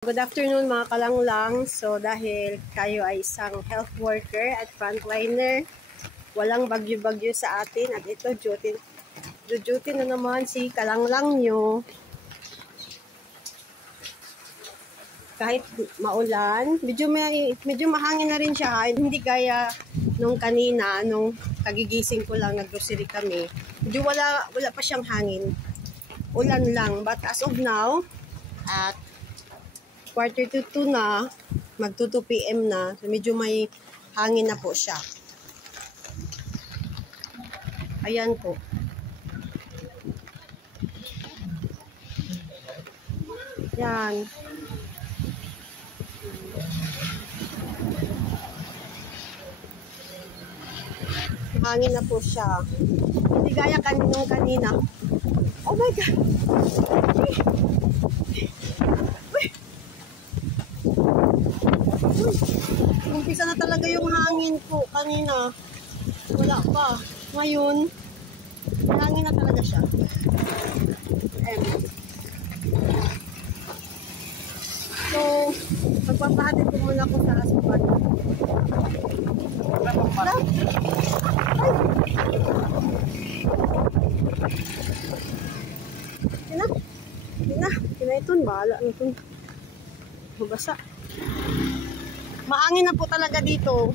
Good afternoon mga kalanglang. So dahil kayo ay isang health worker at frontliner, walang bagyo-bagyo sa atin at ito duty na naman si kalanglang nyo. Kahit maulan, medyo mahangin na rin siya. Hindi gaya nung kanina, nung kagigising ko lang, nag-grocery kami. Medyo wala pa siyang hangin. Ulan lang. But as of now, at 1:45 na, mag-2 PM na, so medyo may hangin na po siya. Ayan po. Yan. Hangin na po siya. Hindi gaya kanina. Oh my God! Umpisa na talaga yung hangin po kanina. Wala pa. Ngayon, hangin na talaga siya. So, magpapahatid ko muna ako sa aspan. Kina ito, bahala na ito. Mabasa. Maangin na po talaga dito.